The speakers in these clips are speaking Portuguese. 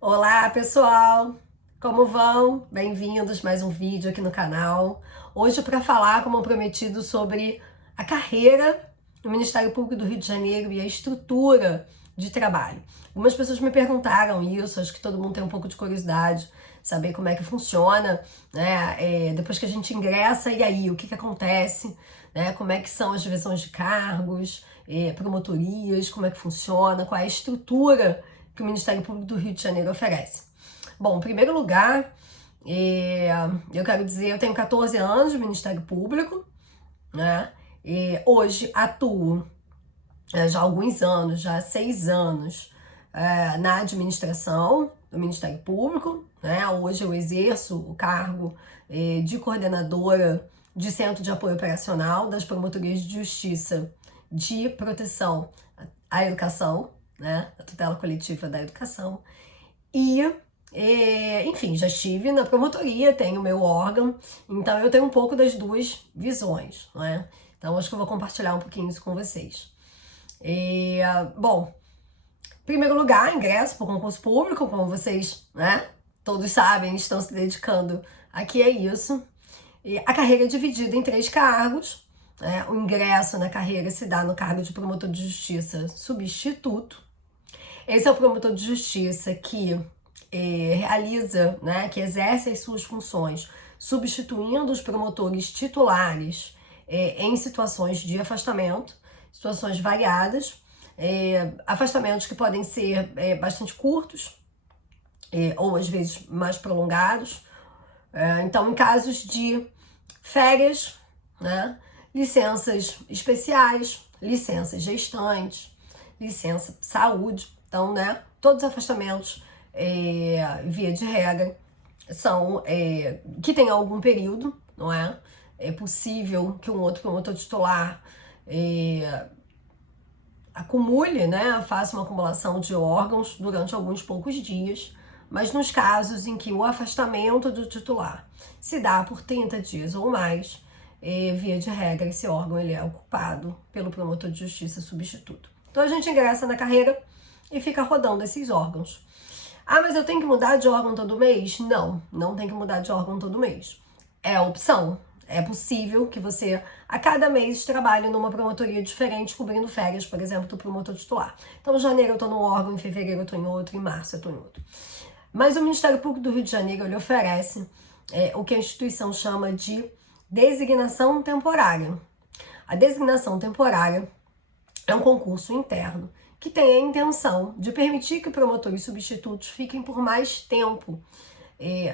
Olá, pessoal! Como vão? Bem-vindos a mais um vídeo aqui no canal. Hoje para falar, como prometido, sobre a carreira no Ministério Público do Rio de Janeiro e a estrutura de trabalho. Algumas pessoas me perguntaram isso, acho que todo mundo tem um pouco de curiosidade, saber como é que funciona, né? Depois que a gente ingressa, e aí, o que acontece, né? Como é que são as divisões de cargos, promotorias, como é que funciona, qual é a estrutura que o Ministério Público do Rio de Janeiro oferece. Bom, em primeiro lugar, eu quero dizer, eu tenho 14 anos de Ministério Público, né? E hoje atuo já há alguns anos, já há 6 anos, na administração do Ministério Público, né? Hoje eu exerço o cargo de coordenadora de Centro de Apoio Operacional das Promotorias de Justiça de Proteção à Educação, né? A tutela coletiva da educação. Enfim, já estive na promotoria, tenho o meu órgão, então eu tenho um pouco das duas visões, né? Então acho que eu vou compartilhar um pouquinho isso com vocês. Bom, em primeiro lugar, ingresso por concurso público, como vocês, né, todos sabem, estão se dedicando aqui a isso. E a carreira é dividida em 3 cargos. Né? O ingresso na carreira se dá no cargo de promotor de justiça substituto. Esse é o promotor de justiça que realiza, né, que exerce as suas funções substituindo os promotores titulares em situações de afastamento, situações variadas, afastamentos que podem ser bastante curtos ou às vezes mais prolongados. Então, em casos de férias, né, licenças especiais, licenças gestantes, licença saúde, então, né, todos os afastamentos, via de regra, são que tem algum período, não é? É possível que um outro promotor titular acumule, né, faça uma acumulação de órgãos durante alguns poucos dias, mas nos casos em que o afastamento do titular se dá por 30 dias ou mais, via de regra, esse órgão ele é ocupado pelo promotor de justiça substituto. Então a gente ingressa na carreira e fica rodando esses órgãos. Ah, mas eu tenho que mudar de órgão todo mês? Não, não tem que mudar de órgão todo mês. É a opção. É possível que você, a cada mês, trabalhe numa promotoria diferente, cobrindo férias, por exemplo, do promotor titular. Então, em janeiro eu estou num órgão, em fevereiro eu estou em outro, em março eu estou em outro. Mas o Ministério Público do Rio de Janeiro, ele oferece o que a instituição chama de designação temporária. A designação temporária é um concurso interno que tem a intenção de permitir que promotores substitutos fiquem por mais tempo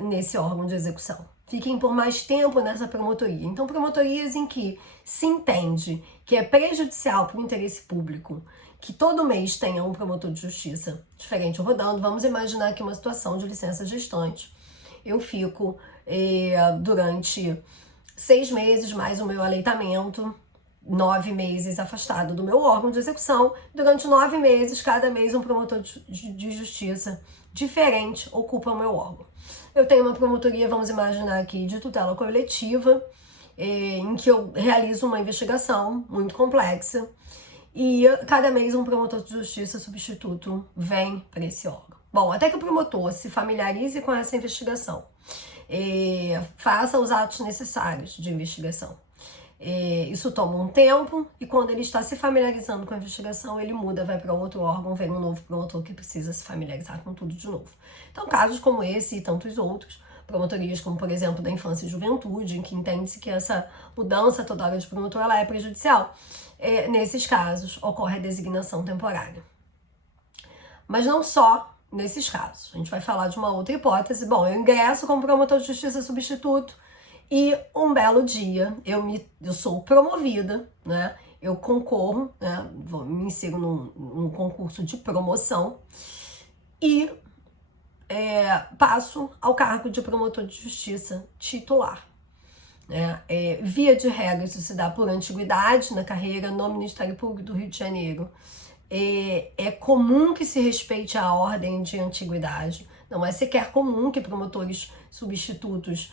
nesse órgão de execução. Fiquem por mais tempo nessa promotoria. Então, promotorias em que se entende que é prejudicial para o interesse público que todo mês tenha um promotor de justiça diferente rodando. Vamos imaginar aqui uma situação de licença gestante. Eu fico durante 6 meses mais o meu aleitamento, 9 meses afastado do meu órgão de execução. Durante 9 meses, cada mês um promotor de justiça diferente ocupa o meu órgão. Eu tenho uma promotoria, vamos imaginar aqui, de tutela coletiva, em que eu realizo uma investigação muito complexa e cada mês um promotor de justiça substituto vem para esse órgão. Bom, até que o promotor se familiarize com essa investigação, faça os atos necessários de investigação. Isso toma um tempo e quando ele está se familiarizando com a investigação, ele muda, vai para outro órgão, vem um novo promotor que precisa se familiarizar com tudo de novo. Então, casos como esse e tantos outros, promotorias como, por exemplo, da infância e juventude, em que entende-se que essa mudança toda hora de promotor ela é prejudicial, nesses casos ocorre a designação temporária. Mas não só nesses casos. A gente vai falar de uma outra hipótese. Bom, eu ingresso como promotor de justiça substituto, e um belo dia eu sou promovida, né? Eu concorro, né? Me insiro num concurso de promoção e passo ao cargo de promotor de justiça titular. Via de regra, isso se dá por antiguidade na carreira no Ministério Público do Rio de Janeiro. É comum que se respeite a ordem de antiguidade. Não é sequer comum que promotores substitutos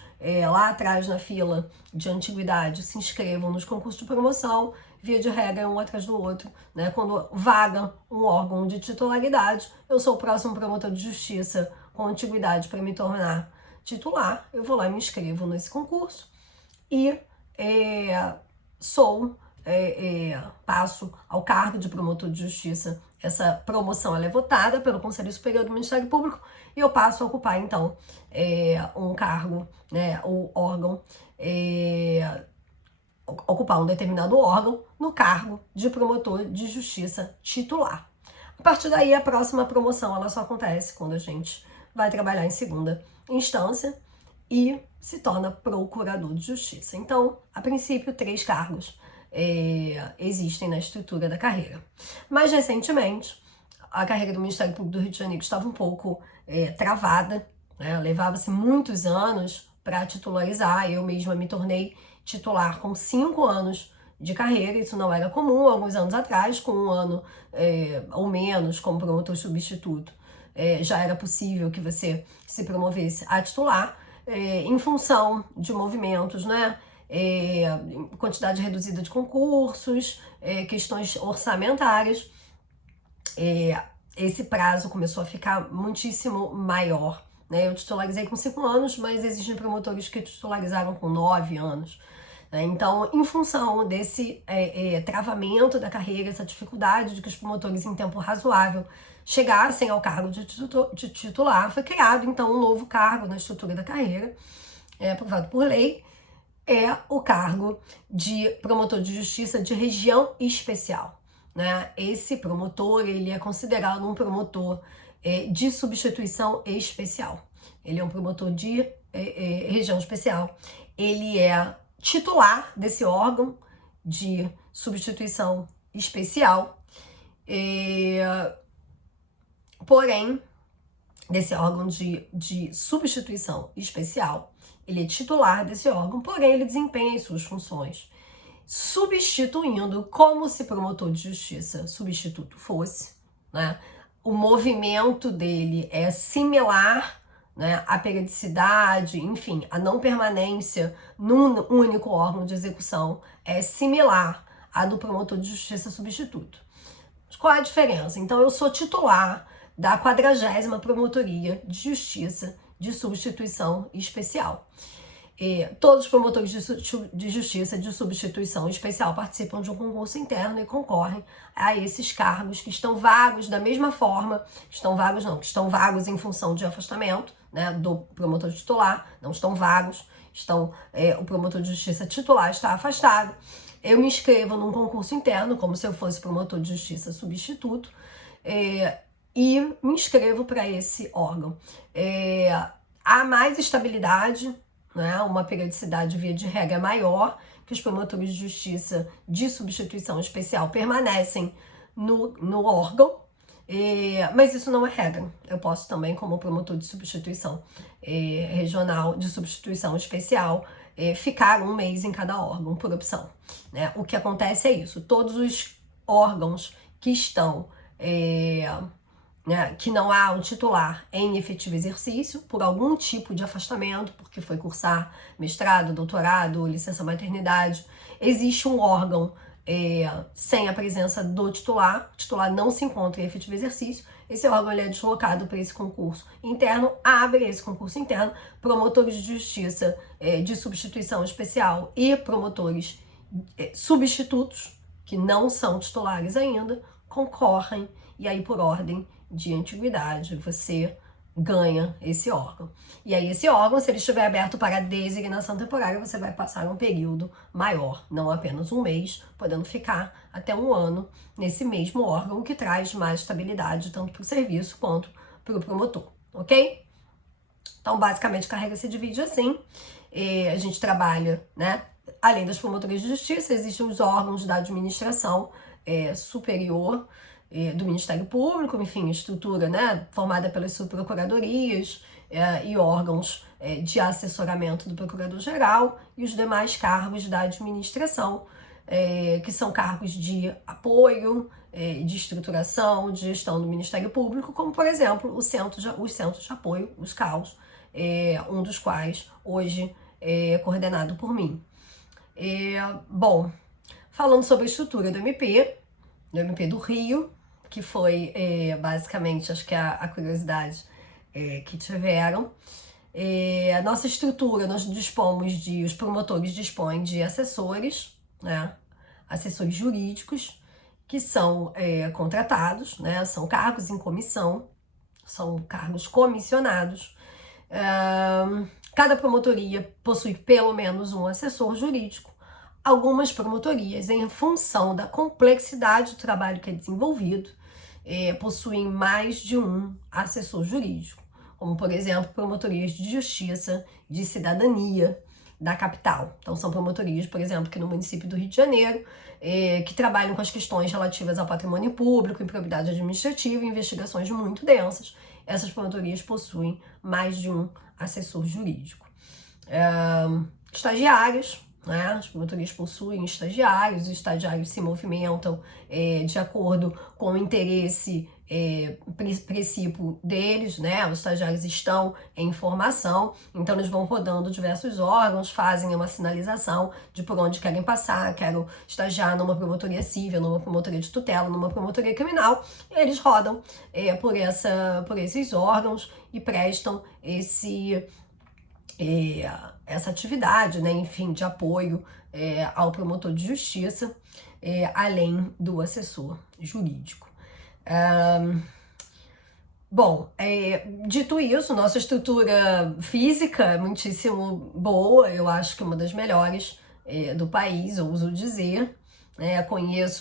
lá atrás na fila de antiguidade se inscrevam nos concursos de promoção, via de regra, um atrás do outro, né? Quando vaga um órgão de titularidade, eu sou o próximo promotor de justiça com antiguidade para me tornar titular, eu vou lá e me inscrevo nesse concurso e passo ao cargo de promotor de justiça. Essa promoção ela é votada pelo Conselho Superior do Ministério Público e eu passo a ocupar, então, um cargo, né, o órgão, ocupar um determinado órgão no cargo de promotor de justiça titular. A partir daí, a próxima promoção ela só acontece quando a gente vai trabalhar em segunda instância e se torna procurador de justiça. Então, a princípio, 3 cargos existem na estrutura da carreira. Mais recentemente, a carreira do Ministério Público do Rio de Janeiro estava um pouco travada, né? Levava-se muitos anos para titularizar. Eu mesma me tornei titular com 5 anos de carreira, isso não era comum alguns anos atrás, com 1 ano ou menos como promotor substituto. Já era possível que você se promovesse a titular, em função de movimentos, né? Quantidade reduzida de concursos, questões orçamentárias, esse prazo começou a ficar muitíssimo maior, né? Eu titularizei com 5 anos, mas existem promotores que titularizaram com 9 anos. Então, em função desse travamento da carreira, essa dificuldade de que os promotores em tempo razoável chegassem ao cargo de titular, foi criado então um novo cargo na estrutura da carreira, aprovado por lei, o cargo de promotor de justiça de região especial, né? Esse promotor, ele é considerado um promotor de substituição especial. Ele é um promotor de região especial. Ele é titular desse órgão de substituição especial, porém, desse órgão de substituição especial, ele é titular desse órgão, porém ele desempenha as suas funções substituindo, como se promotor de justiça substituto fosse, né? O movimento dele é similar, né, a periodicidade, enfim, a não permanência num único órgão de execução é similar à do promotor de justiça substituto. Qual é a diferença? Então, eu sou titular da 40ª Promotoria de Justiça de Substituição Especial. Todos os promotores de justiça de substituição especial participam de um concurso interno e concorrem a esses cargos que estão vagos da mesma forma, que estão vagos em função de afastamento, né, do promotor titular, não estão vagos, o promotor de justiça titular está afastado. Eu me inscrevo num concurso interno, como se eu fosse promotor de justiça substituto, e me inscrevo para esse órgão. Há mais estabilidade, né, uma periodicidade via de regra maior, que os promotores de justiça de substituição especial permanecem no órgão, mas isso não é regra. Eu posso também, como promotor de substituição regional, de substituição especial, ficar 1 mês em cada órgão, por opção, né? O que acontece é isso, todos os órgãos que estão, que não há um titular em efetivo exercício, por algum tipo de afastamento, porque foi cursar mestrado, doutorado, licença maternidade, existe um órgão sem a presença do titular, o titular não se encontra em efetivo exercício, esse órgão ele é deslocado para esse concurso interno, abre esse concurso interno, promotores de justiça de substituição especial e promotores substitutos, que não são titulares ainda, concorrem, e aí por ordem de antiguidade você ganha esse órgão. E aí esse órgão, se ele estiver aberto para designação temporária, você vai passar um período maior, não apenas 1 mês, podendo ficar até 1 ano nesse mesmo órgão, que traz mais estabilidade tanto para o serviço quanto para o promotor, ok? Então, basicamente, a carreira se divide assim. A gente trabalha, né? Além das promotorias de justiça, existem os órgãos da administração superior do Ministério Público, enfim, estrutura, né, formada pelas subprocuradorias e órgãos de assessoramento do Procurador-Geral e os demais cargos da administração, que são cargos de apoio, de estruturação, de gestão do Ministério Público, como, por exemplo, os centros de apoio, os CAUs, um dos quais hoje é coordenado por mim. Bom, falando sobre a estrutura do MP do Rio, que foi basicamente, acho que a curiosidade que tiveram. A nossa estrutura, os promotores dispõem de assessores, né? Assessores jurídicos, que são contratados, né? São cargos em comissão, são cargos comissionados. Cada promotoria possui pelo menos um assessor jurídico. Algumas promotorias, em função da complexidade do trabalho que é desenvolvido, possuem mais de um assessor jurídico, como, por exemplo, promotorias de justiça, de cidadania da capital. Então, são promotorias, por exemplo, que no município do Rio de Janeiro, que trabalham com as questões relativas ao patrimônio público, improbidade administrativa e investigações muito densas. Essas promotorias possuem mais de um assessor jurídico. Estagiários, né? As promotorias possuem estagiários, os estagiários se movimentam de acordo com o interesse princípio deles, né? Os estagiários estão em formação, então eles vão rodando diversos órgãos, fazem uma sinalização de por onde querem passar. Quero estagiar numa promotoria civil, numa promotoria de tutela, numa promotoria criminal. Eles rodam por esses órgãos e prestam essa atividade, né, enfim, de apoio ao promotor de justiça, além do assessor jurídico. Bom, dito isso, nossa estrutura física é muitíssimo boa, eu acho que é uma das melhores do país, ouso dizer.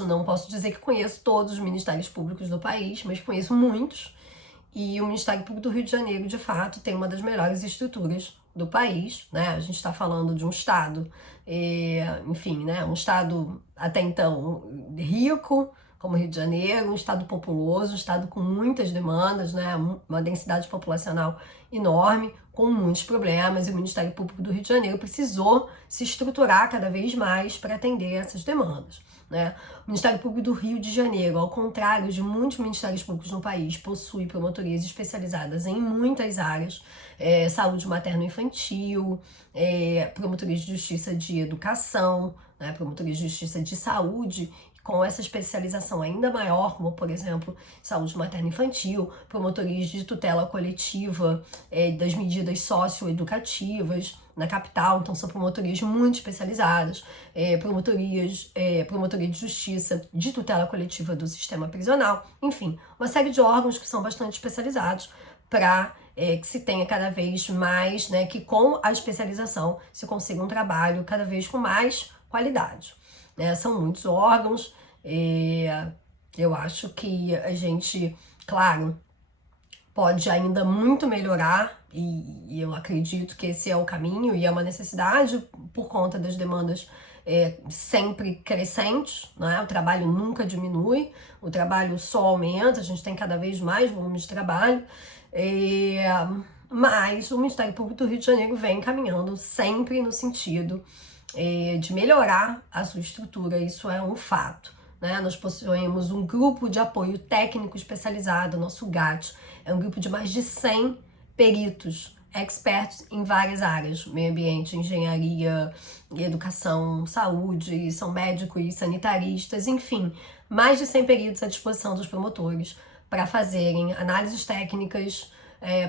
Não posso dizer que conheço todos os ministérios públicos do país, mas conheço muitos. E o Ministério Público do Rio de Janeiro, de fato, tem uma das melhores estruturas do país, né? A gente está falando de um estado, enfim, né? Um estado até então rico, como o Rio de Janeiro, um estado populoso, um estado com muitas demandas, né? Uma densidade populacional enorme, com muitos problemas, e o Ministério Público do Rio de Janeiro precisou se estruturar cada vez mais para atender essas demandas, né? O Ministério Público do Rio de Janeiro, ao contrário de muitos ministérios públicos no país, possui promotorias especializadas em muitas áreas, saúde materno-infantil, promotorias de justiça de educação, né? Promotorias de justiça de saúde, com essa especialização ainda maior, como, por exemplo, saúde materno-infantil, promotorias de tutela coletiva das medidas socioeducativas na capital, então são promotorias muito especializadas, promotoria de justiça de tutela coletiva do sistema prisional, enfim, uma série de órgãos que são bastante especializados para que se tenha cada vez mais, né, que com a especialização se consiga um trabalho cada vez com mais qualidade. São muitos órgãos, eu acho que a gente, claro, pode ainda muito melhorar, e eu acredito que esse é o caminho e é uma necessidade por conta das demandas sempre crescentes, né? O trabalho nunca diminui, o trabalho só aumenta, a gente tem cada vez mais volume de trabalho, mas o Ministério Público do Rio de Janeiro vem caminhando sempre no sentido de melhorar a sua estrutura, isso é um fato, né? Nós possuímos um grupo de apoio técnico especializado, nosso GAT, é um grupo de mais de 100 peritos, experts em várias áreas, meio ambiente, engenharia, educação, saúde, são médicos, sanitaristas, enfim, mais de 100 peritos à disposição dos promotores para fazerem análises técnicas,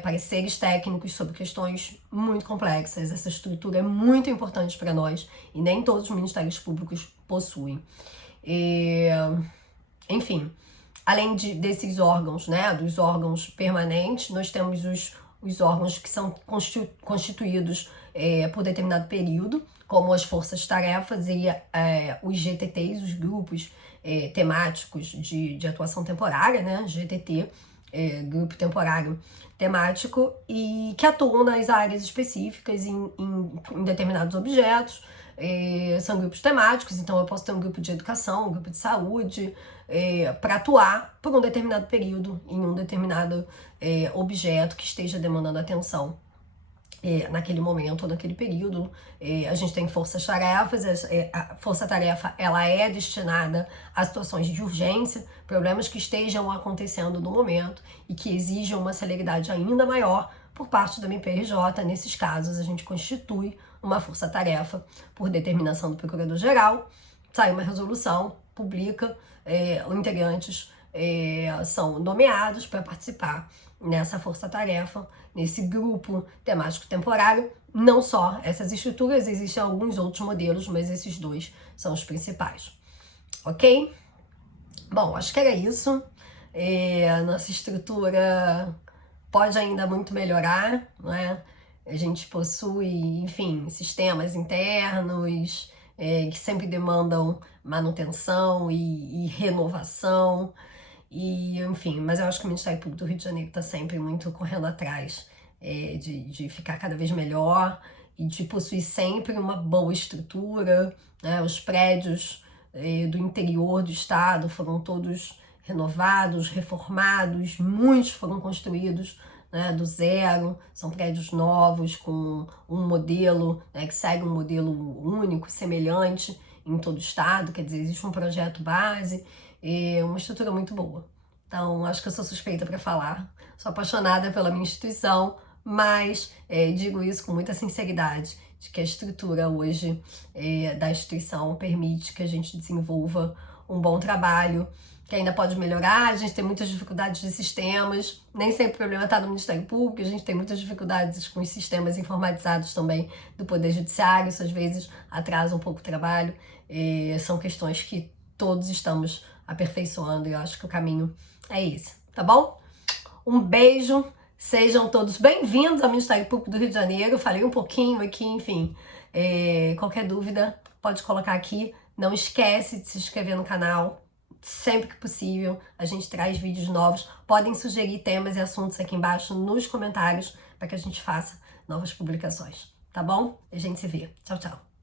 pareceres técnicos sobre questões muito complexas. Essa estrutura é muito importante para nós e nem todos os ministérios públicos possuem. Enfim, além desses órgãos, né, dos órgãos permanentes, nós temos os órgãos que são constituídos por determinado período, como as forças-tarefas e os GTTs, os grupos temáticos de atuação temporária, né, GTT, grupo temporário temático, e que atuam nas áreas específicas em determinados objetos. São grupos temáticos, então eu posso ter um grupo de educação, um grupo de saúde, para atuar por um determinado período em um determinado objeto que esteja demandando atenção naquele momento ou naquele período. A gente tem forças-tarefas, a força-tarefa ela é destinada a situações de urgência, problemas que estejam acontecendo no momento e que exijam uma celeridade ainda maior por parte da MPRJ. Nesses casos, a gente constitui uma força-tarefa por determinação do Procurador-Geral, sai uma resolução, publica, os integrantes são nomeados para participar nessa força-tarefa, nesse grupo temático temporário. Não só essas estruturas, existem alguns outros modelos, mas esses dois são os principais. Ok? Bom, acho que era isso. Nossa estrutura pode ainda muito melhorar, não é? A gente possui, enfim, sistemas internos que sempre demandam manutenção e renovação. Enfim, mas eu acho que o Ministério Público do Rio de Janeiro está sempre muito correndo atrás de ficar cada vez melhor e de possuir sempre uma boa estrutura, né? Os prédios do interior do estado foram todos renovados, reformados, muitos foram construídos, né, do zero, são prédios novos com um modelo, né, que segue um modelo único, semelhante em todo o estado, quer dizer, existe um projeto base, uma estrutura muito boa. Então, acho que eu sou suspeita para falar, sou apaixonada pela minha instituição, mas digo isso com muita sinceridade, de que a estrutura hoje da instituição permite que a gente desenvolva um bom trabalho, que ainda pode melhorar. A gente tem muitas dificuldades de sistemas, nem sempre o problema está no Ministério Público, a gente tem muitas dificuldades com os sistemas informatizados também do Poder Judiciário, isso às vezes atrasa um pouco o trabalho. São questões que todos estamos aperfeiçoando e eu acho que o caminho é esse, tá bom? Um beijo, sejam todos bem-vindos ao Ministério Público do Rio de Janeiro. Falei um pouquinho aqui, enfim, qualquer dúvida pode colocar aqui. Não esquece de se inscrever no canal. Sempre que possível, a gente traz vídeos novos. Podem sugerir temas e assuntos aqui embaixo nos comentários para que a gente faça novas publicações, tá bom? A gente se vê. Tchau, tchau.